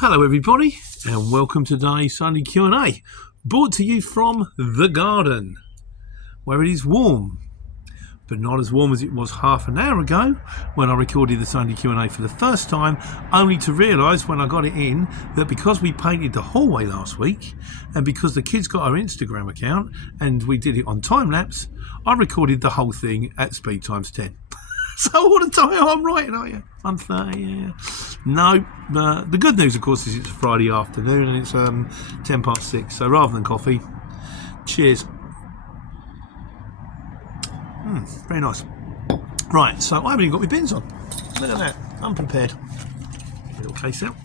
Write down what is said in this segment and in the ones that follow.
Hello everybody and welcome to today's Sunday Q&A, brought to you from the garden, where it is warm, but not as warm as it was half an hour ago when I recorded the Sunday Q&A for the first time, only to realise when I got it in that because we painted the hallway last week and because the kids got our Instagram account and we did it on time-lapse, I recorded the whole thing at speed times 10. So all the time I'm writing, aren't you? 1:30, yeah. No, the good news, of course, is it's Friday afternoon and it's 6:10. So rather than coffee, cheers. Very nice. Right, so I haven't even got my bins on. Look at that, unprepared. Little case out.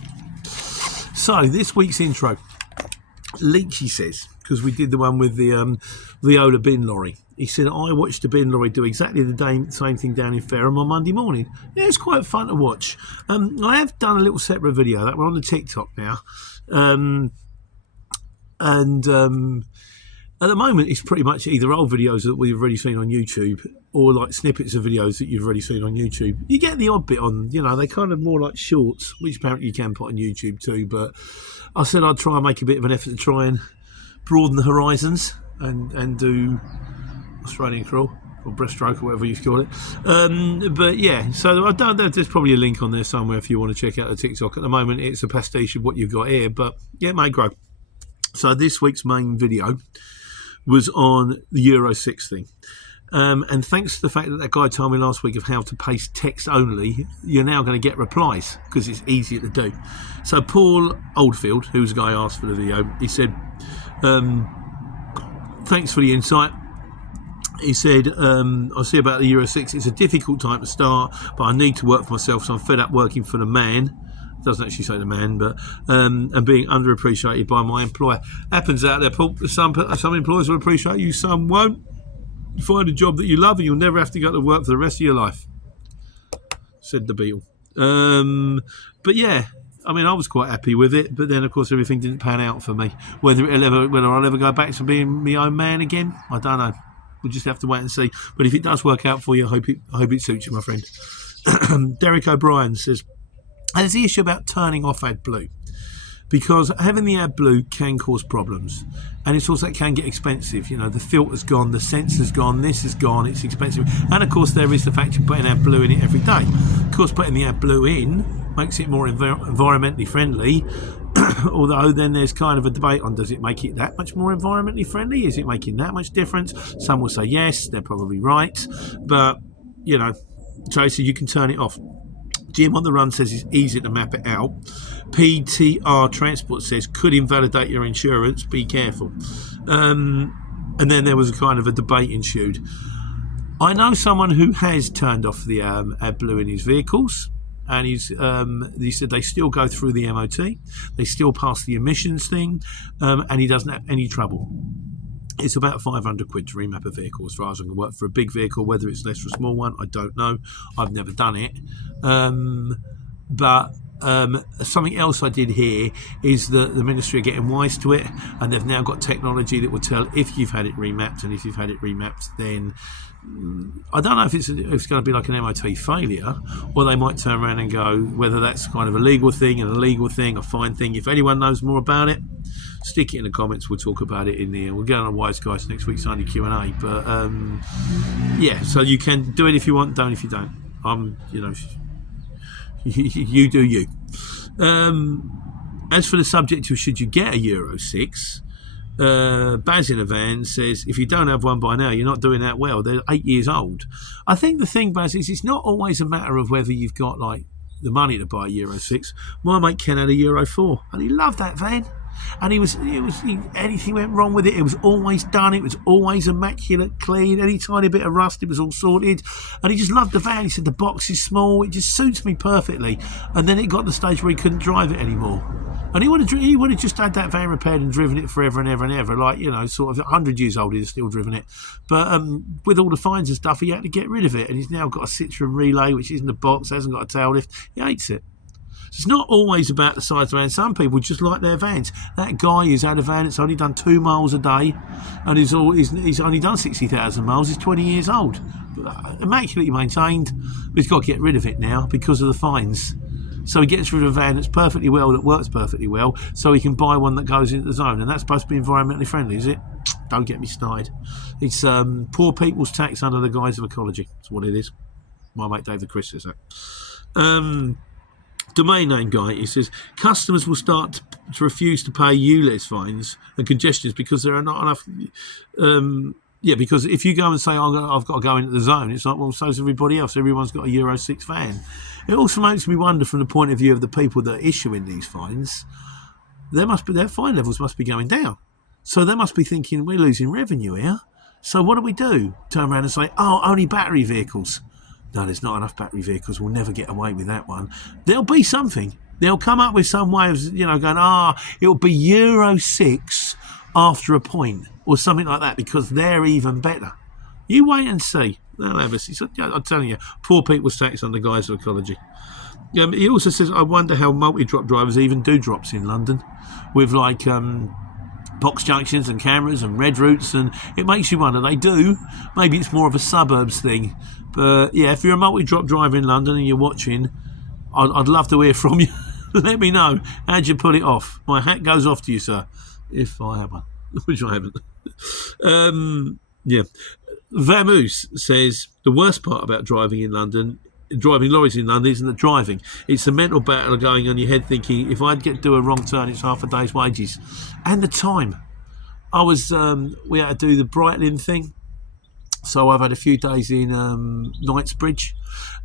So this week's intro, Leachy says, because we did the one with the Viola bin lorry. He said, I watched the bin lorry do exactly the same thing down in Fareham on Monday morning. Yeah, it's quite fun to watch. I have done a little separate video that we're on the TikTok now. At the moment, it's pretty much either old videos that we've already seen on YouTube or like snippets of videos that you've already seen on YouTube. You get the odd bit on, they're kind of more like shorts, which apparently you can put on YouTube too. But I said I'd try and make a bit of an effort to try and broaden the horizons and do Australian crawl or breaststroke or whatever you call it. But yeah, so I don't know, there's probably a link on there somewhere if you want to check out the TikTok. At the moment, it's a pastiche of what you've got here, but yeah, it may grow. So this week's main video was on the Euro 6 thing. And thanks to the fact that guy told me last week of how to paste text only, you're now going to get replies because it's easier to do. So Paul Oldfield, who's the guy asked for the video, he said, thanks for the insight. He said, I see about the Euro 6, it's a difficult time to start, but I need to work for myself, so I'm fed up working for the man. Doesn't actually say the man, but and being underappreciated by my employer. Happens out there, Paul. Some employers will appreciate you, some won't. You find a job that you love and you'll never have to go to work for the rest of your life, said the Beatle. But yeah, I mean, I was quite happy with it, but then of course everything didn't pan out for me. Whether I'll ever go back to being my own man again, I don't know. We'll just have to wait and see. But if it does work out for you, I hope it suits you, my friend. Derek O'Brien says, there's the issue about turning off AdBlue, because having the AdBlue can cause problems, and it's also, it can get expensive. The filter's gone, the sensor's gone, this is gone, it's expensive. And of course there is the fact you're putting AdBlue in it every day. Of course, putting the AdBlue in makes it more environmentally friendly, although then there's kind of a debate on, does it make it that much more environmentally friendly? Is it making that much difference? Some will say yes, they're probably right, but so you can turn it off. Jim on the Run says it's easy to map it out. PTR Transport says could invalidate your insurance, be careful. And then there was a kind of a debate ensued. I know someone who has turned off the AdBlue in his vehicles, and he said they still go through the MOT, they still pass the emissions thing, and he doesn't have any trouble. It's about 500 quid to remap a vehicle, as far as I can work. For a big vehicle, whether it's less for a small one, I don't know. I've never done it. But something else I did hear is that the ministry are getting wise to it, and they've now got technology that will tell if you've had it remapped, and if you've had it remapped, then I don't know if it's going to be like an MOT failure, or they might turn around and go, whether that's kind of a legal thing, an illegal thing, a fine thing. If anyone knows more about it, stick it in the comments. We'll talk about it in there. We'll get on a Wise Guys next week's Sunday Q&A. But yeah, so you can do it if you want, don't if you don't. You do you. As for the subject of should you get a Euro 6, Baz in a van says, if you don't have one by now, you're not doing that well. They're 8 years old. I think the thing, Baz, is it's not always a matter of whether you've got like the money to buy a Euro 6. My mate Ken had a Euro 4 and he loved that van. And anything went wrong with it, it was always done, it was always immaculate clean, any tiny bit of rust, it was all sorted, and he just loved the van. He said the box is small, it just suits me perfectly. And then it got to the stage where he couldn't drive it anymore, and he would have just had that van repaired and driven it forever and ever and ever, like sort of 100 years old, he's still driven it. But with all the fines and stuff, he had to get rid of it, and he's now got a Citroen Relay, which isn't a box, hasn't got a tail lift. He hates it. It's not always about the size of the van. Some people just like their vans. That guy who's had a van that's only done 2 miles a day, and he's only done 60,000 miles. He's 20 years old, immaculately maintained. But he's got to get rid of it now because of the fines. So he gets rid of a van that's perfectly well, that works perfectly well, so he can buy one that goes into the zone. And that's supposed to be environmentally friendly, is it? Don't get me started. It's poor people's tax under the guise of ecology. That's what it is. My mate David Chris says that. Domain name guy, he says, customers will start to refuse to pay ULEZ fines and congestions because there are not enough... because if you go and say, I've got to go into the zone, it's like, well, so's everybody else. Everyone's got a Euro 6 van. It also makes me wonder from the point of view of the people that are issuing these fines, their fine levels must be going down. So they must be thinking, we're losing revenue here. So what do? Turn around and say, only battery vehicles. No, there's not enough battery vehicles. We'll never get away with that one. There'll be something. They'll come up with some way of, going, it'll be Euro 6 after a point or something like that because they're even better. You wait and see. They'll have us. I'm telling you, poor people's tax on the guise of ecology. He also says, I wonder how multi-drop drivers even do drops in London with like box junctions and cameras and red routes, and it makes you wonder. They do. Maybe it's more of a suburbs thing. But yeah, if you're a multi-drop driver in London and you're watching, I'd love to hear from you. Let me know. How'd you pull it off? My hat goes off to you, sir. If I have one. Which I haven't. Vamoose says, the worst part about driving lorries in London isn't the driving. It's the mental battle of going on your head thinking, if I do a wrong turn, it's half a day's wages. And the time. We had to do the Brightling thing. So I've had a few days in Knightsbridge,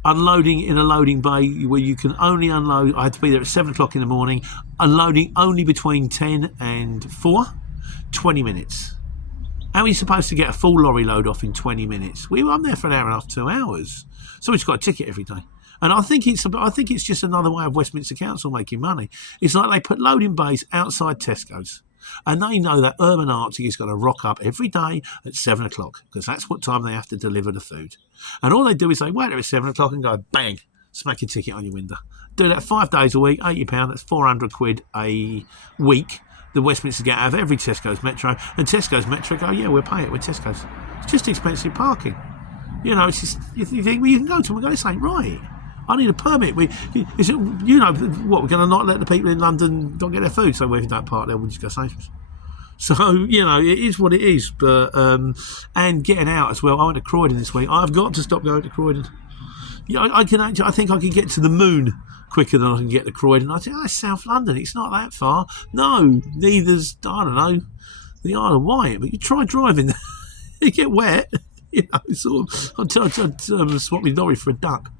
unloading in a loading bay where you can only unload. I had to be there at 7 o'clock in the morning, unloading only between 10 and 4, 20 minutes. How are you supposed to get a full lorry load off in 20 minutes? I'm there for an hour and a half, 2 hours. So we've got a ticket every day. And I think it's just another way of Westminster Council making money. It's like they put loading bays outside Tesco's. And they know that Urban Arctic is going to rock up every day at 7 o'clock because that's what time they have to deliver the food. And all they do is they wait there at 7 o'clock and go, bang, smack a ticket on your window. Do that 5 days a week, £80, that's £400 a week. The Westminster get out of every Tesco's Metro, and Tesco's Metro go, yeah, we'll pay it with Tesco's. It's just expensive parking. It's just, you think, well, you can go to them and go, this ain't right. I need a permit. We're going to not let the people in London not get their food, so if you don't park there, we'll just go Sainsbury's. So, it is what it is. But and getting out as well. I went to Croydon this week. I've got to stop going to Croydon. I think I can get to the moon quicker than I can get to Croydon. I think, it's South London. It's not that far. No, neither's, I don't know, the Isle of Wight. But you try driving, you get wet. Sort of. I'd swap my lorry for a duck.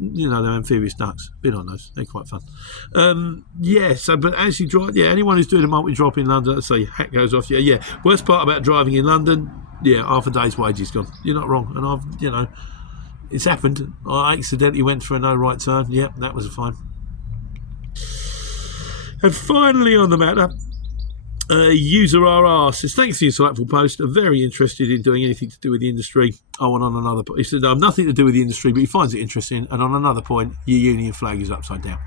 They're amphibious ducks. Been on those. They're quite fun. But as you drive, anyone who's doing a multi-drop in London, let's say hat goes off. Worst part about driving in London, half a day's wages gone. You're not wrong. And it's happened. I accidentally went for a no right turn. Yep, that was a fine. And finally on the matter, User RR says, thanks for your insightful post. I'm very interested in doing anything to do with the industry. And on another point, he said, I have nothing to do with the industry, but he finds it interesting. And on another point, your union flag is upside down.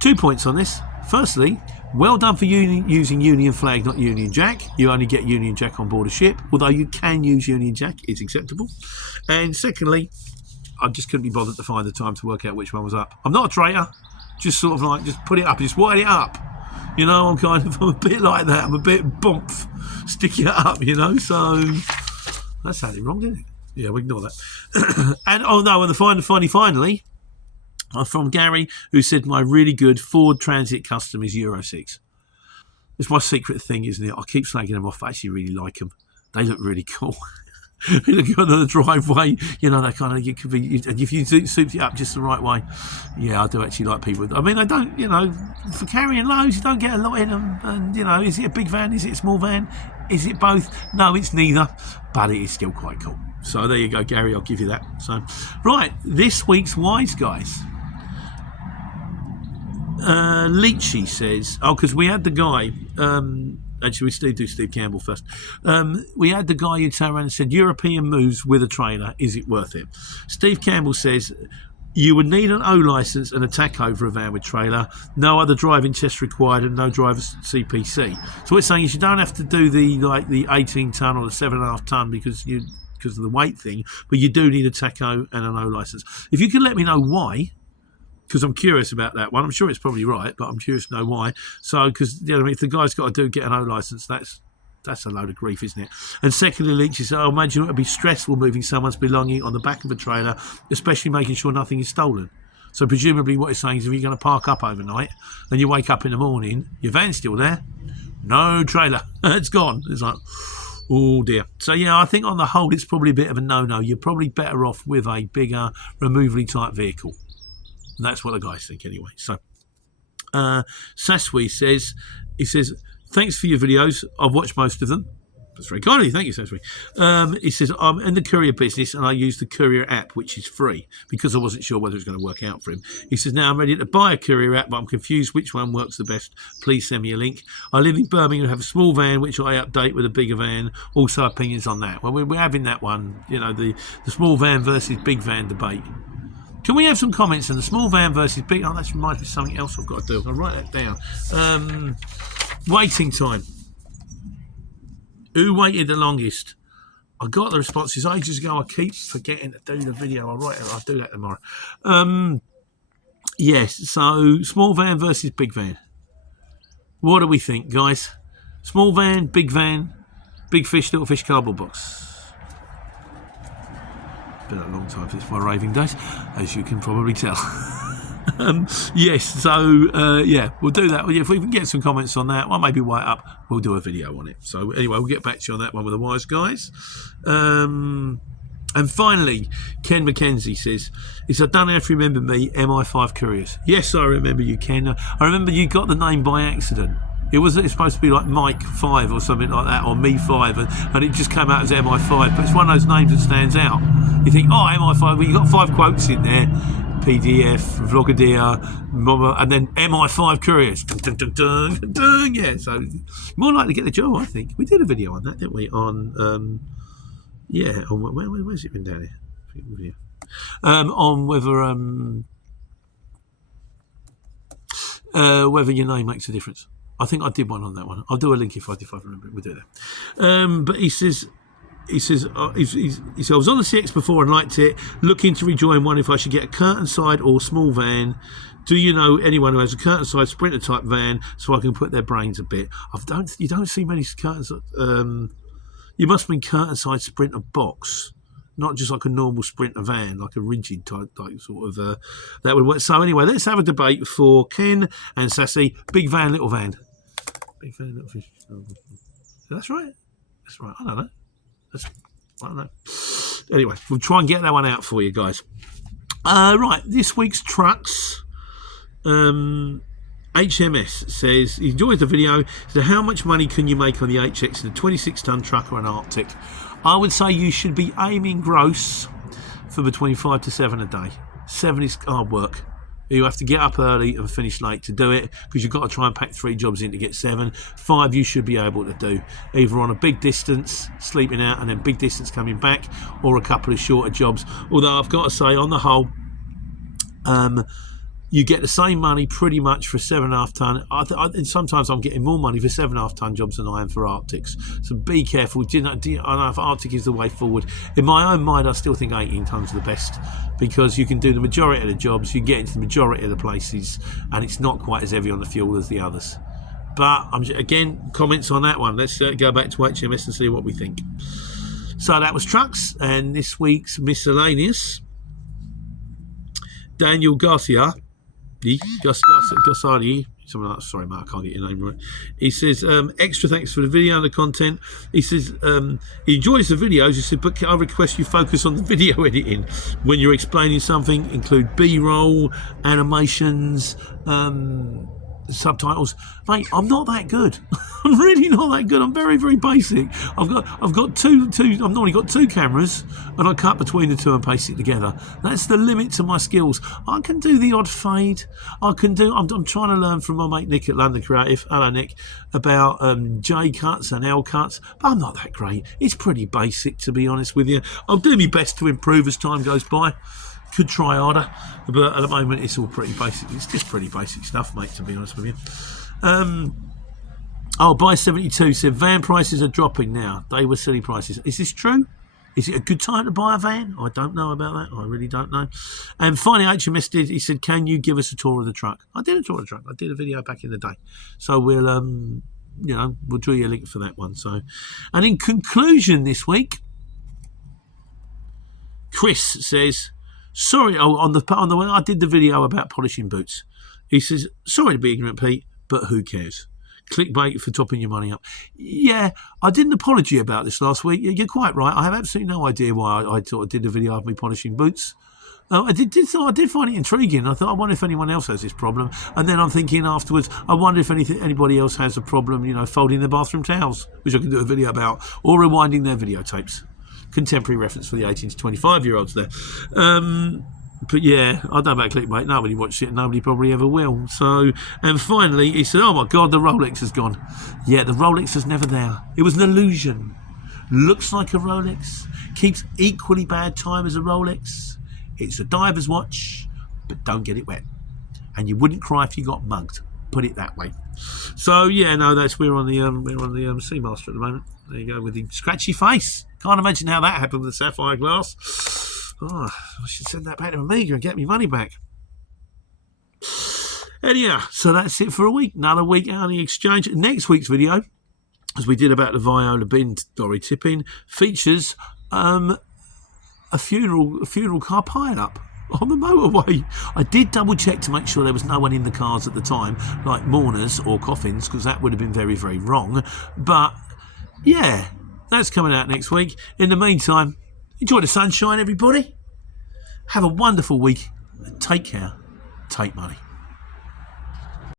2 points on this. Firstly, well done for using Union flag, not Union Jack. You only get Union Jack on board a ship, although you can use Union Jack. It's acceptable. And secondly, I just couldn't be bothered to find the time to work out which one was up. I'm not a traitor. Just sort of like, just put it up, just wide it up. I'm a bit like that. I'm a bit bomph, sticking it up, so that sounded wrong, didn't it? Yeah, we ignore that. And finally, from Gary, who said my really good Ford Transit Custom is Euro 6. It's my secret thing, isn't it? I keep slagging them off. I actually really like them. They look really cool. You look on the driveway, they kind of, you could be, if you soup it up just the right way. Yeah, I do actually like people. I mean, I don't, for carrying loads, you don't get a lot in them. And, is it a big van? Is it a small van? Is it both? No, it's neither, but it is still quite cool. So there you go, Gary, I'll give you that. So, right, this week's Wise Guys. Leachy says, because we had the guy, actually, we still do Steve Campbell first. We had the guy who turned around and said, European moves with a trailer, is it worth it? Steve Campbell says, you would need an O licence and a tachover a van with trailer, no other driving test required and no driver's CPC. So what it's saying is you don't have to do the 18 tonne or the 7.5 tonne because of the weight thing, but you do need a tacho and an O licence. If you could let me know why, because I'm curious about that one. I'm sure it's probably right, but I'm curious to know why. So, because you know, if the guy's got to get an O licence, that's a load of grief, isn't it? And secondly, Lynch says, I imagine it would be stressful moving someone's belonging on the back of a trailer, especially making sure nothing is stolen. So presumably what he's saying is if you're going to park up overnight and you wake up in the morning, your van's still there, no trailer, it's gone. It's like, oh dear. So yeah, I think on the whole it's probably a bit of a no-no. You're probably better off with a bigger removally type vehicle. And that's what the guys think anyway. So Saswi says, thanks for your videos. I've watched most of them. That's very kind of you. Thank you, Saswi. He says, I'm in the Courier business and I use the Courier app, which is free, because I wasn't sure whether it was going to work out for him. He says, now I'm ready to buy a Courier app, but I'm confused which one works the best. Please send me a link. I live in Birmingham and have a small van, which I update with a bigger van. Also opinions on that. Well, we're having that one, you know, the small van versus big van debate. Can we have some comments on the small van versus big? Oh, that's reminds me of something else I've got to do. I'll write that down. Waiting time. Who waited the longest? I got the responses ages ago. I keep forgetting to do the video. I'll do that tomorrow. Yes, so small van versus big van. What do we think, guys? Small van, big fish, little fish cardboard box. Been a long time since my raving days, as you can probably tell. Yes, so yeah, we'll do that. If we can get some comments on that, well, maybe white up, we'll do a video on it. So anyway, we'll get back to you on that one with the wise guys. And finally, Ken McKenzie says, I don't know if you remember me, MI5 Couriers. Yes, I remember you, Ken. I remember you got the name by accident. It's supposed to be like Mike 5 or something like that, or Me 5, and it just came out as MI5. But it's one of those names that stands out. You think, oh, MI5, well, you got 5 quotes in there. PDF, Vlogadier, and then MI5 Couriers. Dun, dun, dun, dun, dun. Yeah, so more likely to get the job, I think. We did a video on that, didn't we? On, where's it been down here? On whether your name makes a difference. I think I did one on that one. I'll do a link if I remember it. We'll do that. But he says, I was on the CX before and liked it. Looking to rejoin one if I should get a curtain side or small van. Do you know anyone who has a curtain side Sprinter type van so I can put their brains a bit? You don't see many curtains. You must mean curtain side Sprinter box, not just like a normal Sprinter van, like a rigid type sort of. That would work. So anyway, let's have a debate for Ken and Sassy. Big van, little van. Big fan, little fish. That's right. I don't know. I don't know. Anyway, we'll try and get that one out for you guys. Right, this week's trucks. HMS says he enjoys the video. So, how much money can you make on the HX in a 26-ton truck or an Arctic? I would say you should be aiming gross for between 5 to 7 a day. 7 is hard work. You have to get up early and finish late to do it because you've got to try and pack 3 jobs in to get 7. 5 you should be able to do, either on a big distance, sleeping out, and then big distance coming back, or a couple of shorter jobs. Although I've got to say, on the whole, you get the same money pretty much for a 7.5 ton. And sometimes I'm getting more money for 7.5 ton jobs than I am for Arctics. So be careful. I know if Arctic is the way forward. In my own mind, I still think 18 tons are the best because you can do the majority of the jobs, you get into the majority of the places, and it's not quite as heavy on the fuel as the others. But again, comments on that one. Let's go back to HMS and see what we think. So that was trucks, and this week's miscellaneous. Daniel Garcia. Gassardi, something like that. Sorry, Mark, I can't get your name right. He says, extra thanks for the video and the content. He says he enjoys the videos. He said, but I request you focus on the video editing when you're explaining something. Include B-roll, animations, subtitles. Mate, I'm not that good. I'm really not that good. I'm very, very basic. I've got two. I've normally got 2 cameras, and I cut between the 2 and paste it together. That's the limit to my skills. I can do the odd fade. I'm trying to learn from my mate Nick at London Creative. Hello, Nick, about J cuts and L cuts, but I'm not that great. It's pretty basic, to be honest with you. I'll do my best to improve as time goes by. Could try harder, but at the moment it's all pretty basic. It's just pretty basic stuff, mate, to be honest with you. Buy 72 said van prices are dropping now. They were silly prices. Is this true? Is it a good time to buy a van? I don't know about that. I really don't know. And finally, HMS did. He said, "Can you give us a tour of the truck?" I did a tour of the truck. I did a video back in the day. So we'll, we'll draw you a link for that one. So, and in conclusion, this week, Chris says, "Sorry, on the way I did the video about polishing boots." He says, "Sorry to be ignorant, Pete, but who cares? Clickbait for topping your money up." Yeah, I did an apology about this last week. You're quite right. I have absolutely no idea why I sort of did a video of me polishing boots. I did find it intriguing. I thought, I wonder if anyone else has this problem. And then I'm thinking afterwards, I wonder if anybody else has a problem, folding their bathroom towels, which I can do a video about, or rewinding their videotapes. Contemporary reference for the 18 to 25-year-olds there. But yeah, I don't know about clickbait. Nobody watched it. Nobody probably ever will. So, and finally, he said, "Oh my God, the Rolex has gone." Yeah, the Rolex was never there. It was an illusion. Looks like a Rolex. Keeps equally bad time as a Rolex. It's a diver's watch, but don't get it wet. And you wouldn't cry if you got mugged. Put it that way. So yeah, no, we're on the Seamaster at the moment. There you go with the scratchy face. Can't imagine how that happened with the sapphire glass. Oh, I should send that back to Amiga and get me money back. Anyhow, so that's it for a week. Another week out on the exchange. Next week's video, as we did about the Viola bin lorry tipping, features a funeral car pile-up on the motorway. I did double check to make sure there was no one in the cars at the time, like mourners or coffins, because that would have been very, very wrong. But yeah, that's coming out next week. In the meantime, enjoy the sunshine, everybody. Have a wonderful week. Take care. Take money.